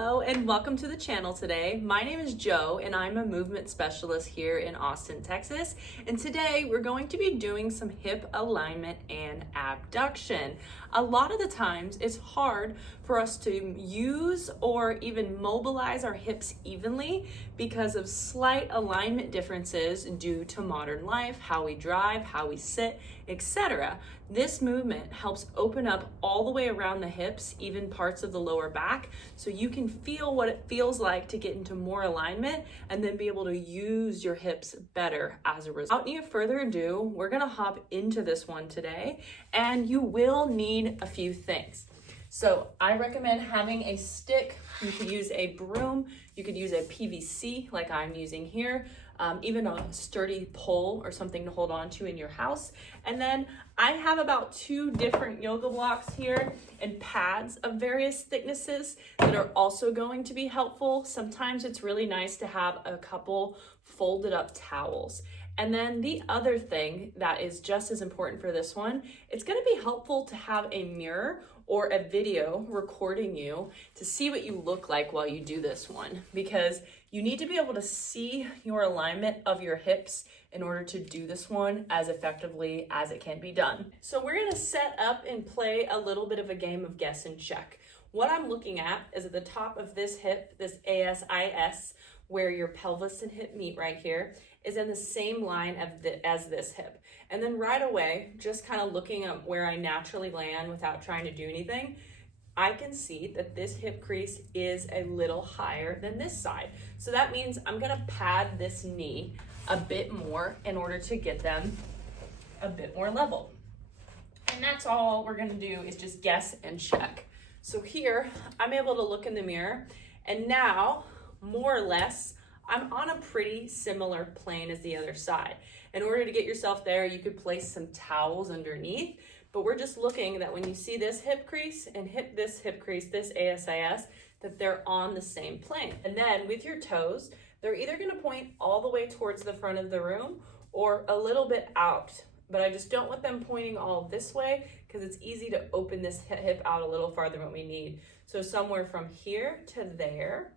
Hello and welcome to the channel today. My name is Joe and I'm a movement specialist here in Austin, Texas. And today we're going to be doing some hip alignment and abduction. A lot of the times it's hard for us to use or even mobilize our hips evenly because of slight alignment differences due to modern life, how we drive, how we sit, etc. This movement helps open up all the way around the hips, even parts of the lower back, so you can feel what it feels like to get into more alignment and then be able to use your hips better as a result. Without any further ado, we're gonna hop into this one today, and you will need a few things. So I recommend having a stick. You could use a broom, you could use a PVC like I'm using here, even a sturdy pole or something to hold on to in your house. And then I have about 2 different yoga blocks here and pads of various thicknesses that are also going to be helpful. Sometimes it's really nice to have a couple folded up towels. And then the other thing that is just as important for this one, it's gonna be helpful to have a mirror or a video recording you to see what you look like while you do this one, because you need to be able to see your alignment of your hips in order to do this one as effectively as it can be done. So we're gonna set up and play a little bit of a game of guess and check. What I'm looking at is at the top of this hip, this ASIS, where your pelvis and hip meet right here, is in the same line as this hip. And then right away, just kind of looking at where I naturally land without trying to do anything, I can see that this hip crease is a little higher than this side. So that means I'm gonna pad this knee a bit more in order to get them a bit more level. And that's all we're gonna do is just guess and check. So here, I'm able to look in the mirror, and now, more or less, I'm on a pretty similar plane as the other side. In order to get yourself there, you could place some towels underneath, but we're just looking that when you see this hip crease and this hip crease, this ASIS, that they're on the same plane. And then with your toes, they're either gonna point all the way towards the front of the room or a little bit out, but I just don't want them pointing all this way because it's easy to open this hip out a little farther than we need. So somewhere from here to there.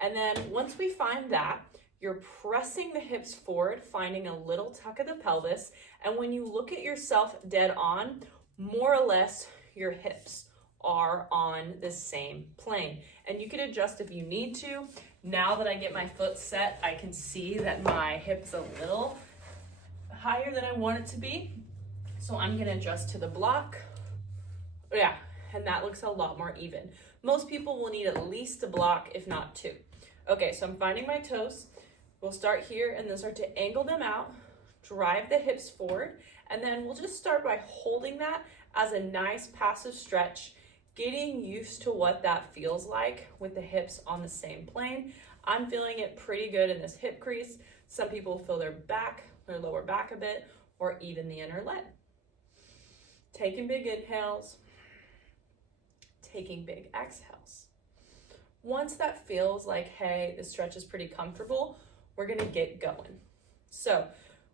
And then once we find that, you're pressing the hips forward, finding a little tuck of the pelvis. And when you look at yourself dead on, more or less your hips are on the same plane. And you can adjust if you need to. Now that I get my foot set, I can see that my hip's a little higher than I want it to be. So I'm gonna adjust to the block. Yeah, and that looks a lot more even. Most people will need at least a block, if not 2. Okay, so I'm finding my toes. We'll start here and then start to angle them out, drive the hips forward, and then we'll just start by holding that as a nice passive stretch, getting used to what that feels like with the hips on the same plane. I'm feeling it pretty good in this hip crease. Some people feel their lower back a bit, or even the inner leg. Taking big inhales, taking big exhales. Once that feels like, hey, the stretch is pretty comfortable, we're gonna get going. So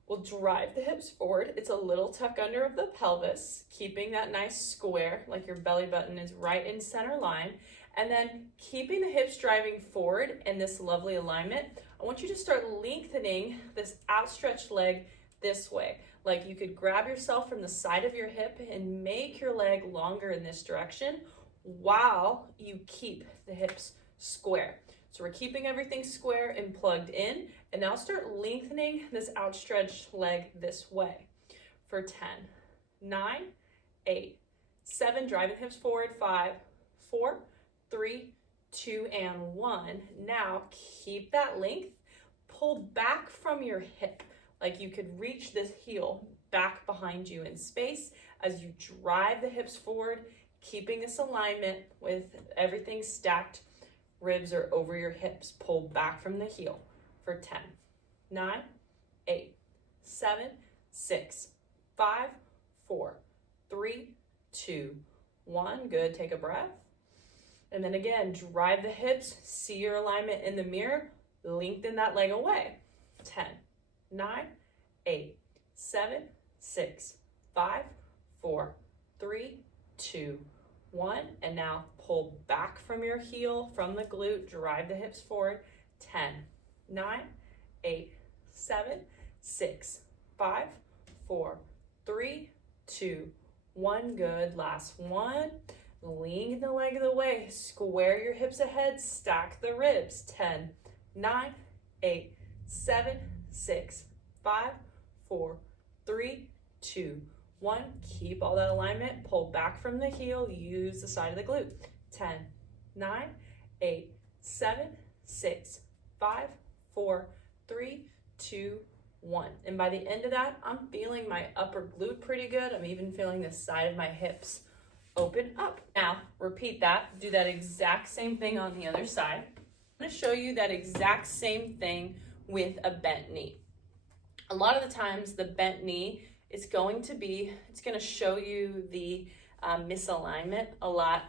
we'll drive the hips forward. It's a little tuck under of the pelvis, keeping that nice square, like your belly button is right in center line. And then keeping the hips driving forward in this lovely alignment, I want you to start lengthening this outstretched leg this way. Like you could grab yourself from the side of your hip and make your leg longer in this direction while you keep the hips square. So we're keeping everything square and plugged in, and now start lengthening this outstretched leg this way for 10, 9, 8, 7, driving hips forward, 5, 4, 3, 2, and 1. Now keep that length, pull back from your hip, like you could reach this heel back behind you in space as you drive the hips forward, keeping this alignment with everything stacked. Ribs are over your hips. Pull back from the heel for 10, 9, 8, 7, 6, 5, 4, 3, 2, 1. Good. Take a breath. And then again, drive the hips. See your alignment in the mirror. Lengthen that leg away. 10, 9, 8, 7, 6, 5, 4, 3, 2, 1, and now pull back from your heel, from the glute, drive the hips forward, 10, 9, 8, 7, 6, 5, 4, 3, 2, 1, good, last one. Lean the leg of the way, square your hips ahead, stack the ribs, 10, 9, 8, 7, 6, 5, 4, 3, 2, 1. Keep all that alignment, pull back from the heel, use the side of the glute, 10, 9, 8, 7, 6, 5, 4, 3, 2, 1. And by the end of that, I'm feeling my upper glute pretty good. I'm even feeling the side of my hips open up. Now, repeat that. Do that exact same thing on the other side. I'm going to show you that exact same thing with a bent knee. A lot of the times, the bent knee is going to show you the misalignment a lot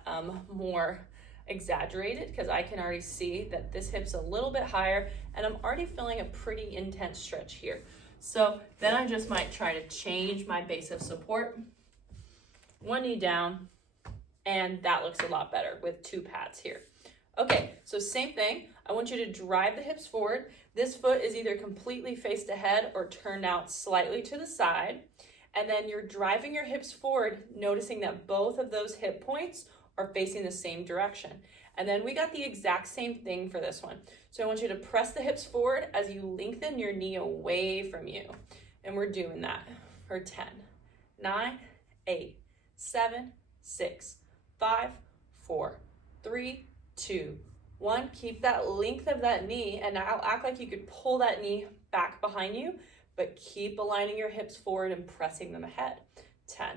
more exaggerated, because I can already see that this hip's a little bit higher and I'm already feeling a pretty intense stretch here. So then I just might try to change my base of support. One knee down, and that looks a lot better with 2 pads here. Okay, so same thing. I want you to drive the hips forward. This foot is either completely faced ahead or turned out slightly to the side. And then you're driving your hips forward, noticing that both of those hip points are facing the same direction. And then we got the exact same thing for this one. So I want you to press the hips forward as you lengthen your knee away from you. And we're doing that for 10, 9, 8, 7, 6, 5, 4, 3, 2, 1. Keep that length of that knee, and now act like you could pull that knee back behind you, but keep aligning your hips forward and pressing them ahead. 10,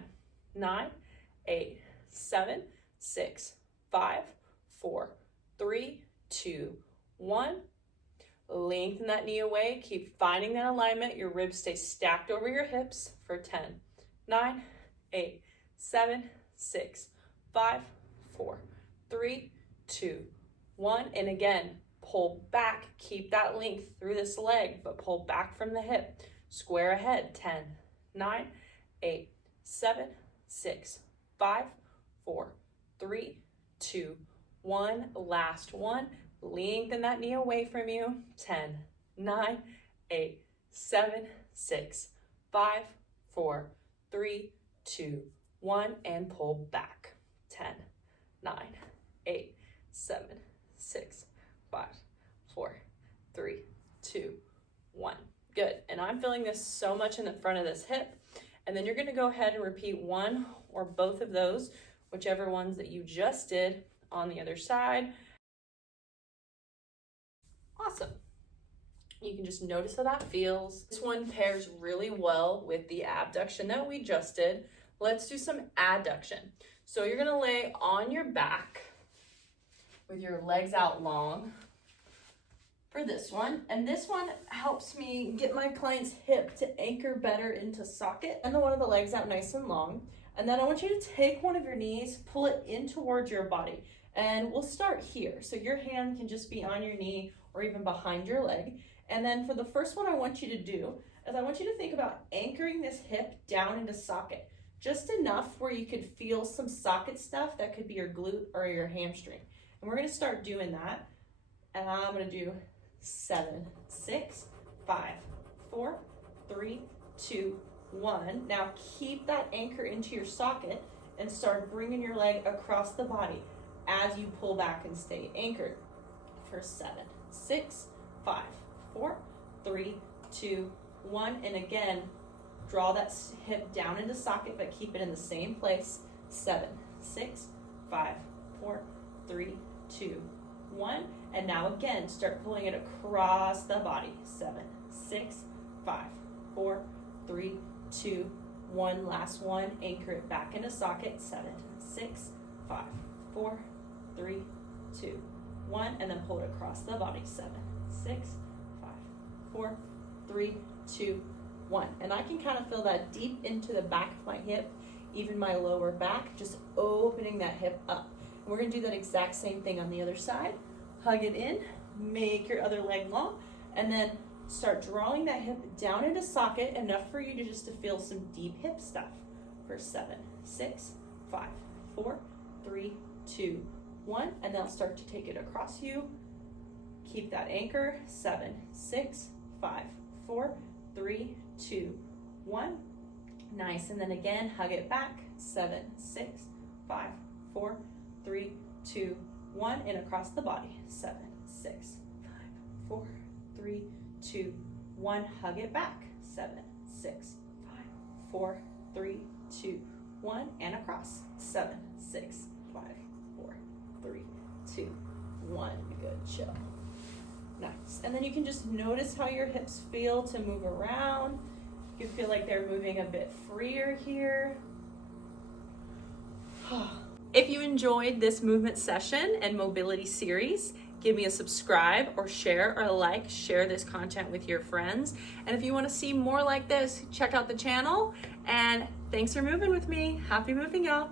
9, 8, 7, 6, 5, 4, 3, 2, 1. Lengthen that knee away. Keep finding that alignment. Your ribs stay stacked over your hips for 10, 9, 8, 7, 6, 5, 4, 3, 2, 1. And again, pull back. Keep that length through this leg, but pull back from the hip. Square ahead. 10, 9, 8, 7, 6, 5, 4, 3, 2, 1. Last one. Lengthen that knee away from you. 10, 9, 8, 7, 6, 5, 4, 3, 2, 1. And pull back. 10, 9, 8, 7, 6, 5, 4, 3, 2, 1. Good. And I'm feeling this so much in the front of this hip. And then you're going to go ahead and repeat one or both of those, whichever ones that you just did, on the other side. Awesome. You can just notice how that feels. This one pairs really well with the abduction that we just did. Let's do some adduction. So you're going to lay on your back with your legs out long for this one. And this one helps me get my client's hip to anchor better into socket, and the one of the legs out nice and long. And then I want you to take one of your knees, pull it in towards your body. And we'll start here. So your hand can just be on your knee or even behind your leg. And then for the first one I want you to do is I want you to think about anchoring this hip down into socket. Just enough where you could feel some socket stuff. That could be your glute or your hamstring. And we're going to start doing that. And I'm going to do 7, 6, 5, 4, 3, 2, 1. Now keep that anchor into your socket and start bringing your leg across the body as you pull back and stay anchored for 7, 6, 5, 4, 3, 2, 1. And again, draw that hip down into socket, but keep it in the same place. 7, 6, 5, 4, 3, 2, 1. And now again, start pulling it across the body. 7, 6, 5, 4, 3, 2, 1. Last one. Anchor it back into socket. 7, 6, 5, 4, 3, 2, 1. And then pull it across the body. 7, 6, 5, 4, 3, 2, 1. And I can kind of feel that deep into the back of my hip, even my lower back, just opening that hip up. And we're going to do that exact same thing on the other side. Hug it in, make your other leg long, and then start drawing that hip down into socket, enough for you to just to feel some deep hip stuff. For 7, 6, 5, 4, 3, 2, 1, and they'll start to take it across you. Keep that anchor. 7, 6, 5, 4, 3, 2, 1. Nice. And then again, hug it back. 7, 6, 5, 4, 3, 2, 1, and across the body. 7, 6, 5, 4, 3, 2, 1. Hug it back. 7, 6, 5, 4, 3, 2, 1, and across. 7, 6, 5, 4, 3, 2, 1. Good job. Nice. And then you can just notice how your hips feel to move around. You feel like they're moving a bit freer here. If you enjoyed this movement session and mobility series, give me a subscribe or share or like. Share this content with your friends. And if you want to see more like this, check out the channel. And thanks for moving with me. Happy moving, y'all.